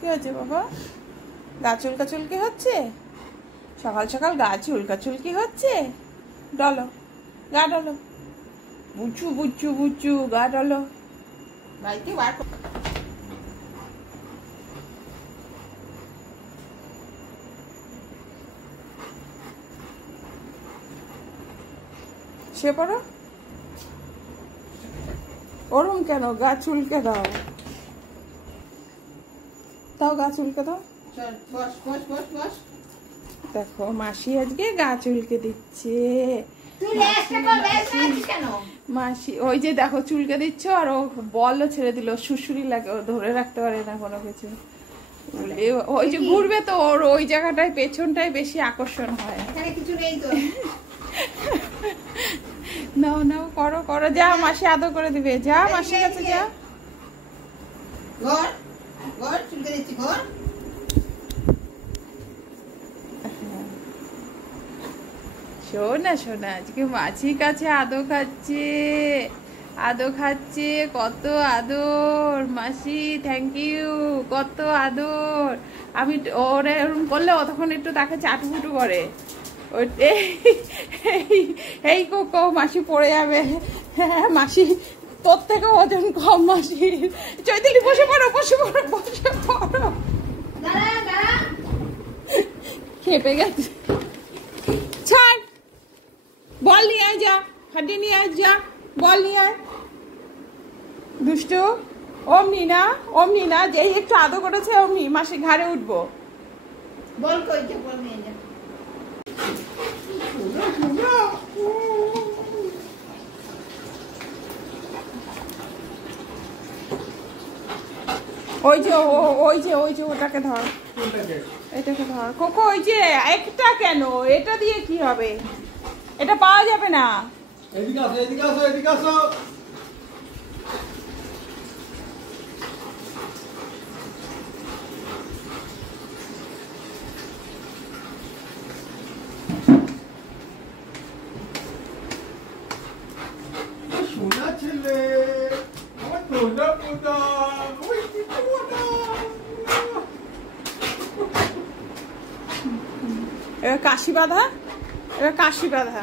কি হচ্ছে বাবা? গা চুলকাচুলকি হচ্ছে? সকাল সকাল গা চুলকাচুলকি হচ্ছে? ডলো, গা ডলো। বুচু বুচু বুচু, গা ডলো। বাড়িতে বার সে পড়ো। ওরম কেন? গা চুলকে দাও, তাও গা চুলকে দাও। দেখো মাসি আজকে গা চুলকে দিচ্ছে। মাসি ওই যে দেখো চুলকে দিচ্ছ, আর ও বলও ছেড়ে দিল। শুশুরি লাগে, ও ধরে রাখতে পারে না কোনো কিছু। ওই যে ঘুরবে তো, ওর ওই জায়গাটায় পেছনটাই বেশি আকর্ষণ হয়। কিছু নেই তো। নাও নাও, করো করো, যা মাসি আদর করে দিবে। যা মাসির কাছে যা। শোনা শোনা, আজকে মাসির কাছে আদর খাচ্ছে, আদর খাচ্ছে। কত আদর মাসি, থ্যাংক ইউ, কত আদর। আমি ওরে এরকম করলে ও তখন একটু তাকে চাটুফুটু করে। এই কোকো, মাসি পড়ে যাবে। হ্যাঁ মাসি তোর থেকে ওজন কম মাসি। চৈতালি বসে পড়ো, বসে পড়ো, বসে পড়ো। খেপে গেছে। ছাড়, বল নিয়ে আয়, যা হাঁটি নিয়ে আয়, যা বল নিয়ে আয়। দুষ্টু, অমনি না, অমনি না। যেই একটু আদর করেছে অমনি মাসি ঘাড়ে উঠবো। বল কই যা, বল নিয়ে যা। ওই যে ওই যে ওই যে ওটাকে ধর, এটাকে ধর কোকো। ওই যে একটা কেন, এটা দিয়ে কি হবে? এটা পাওয়া যাবে না। এদিকে আসো, এদিকে আসো, এদিকে আসো। সোনা ছেলে, আমার সোনা পোতা, ওই কি পোতা। এবার কাশি বাঁধা, এবার কাশি বাঁধা।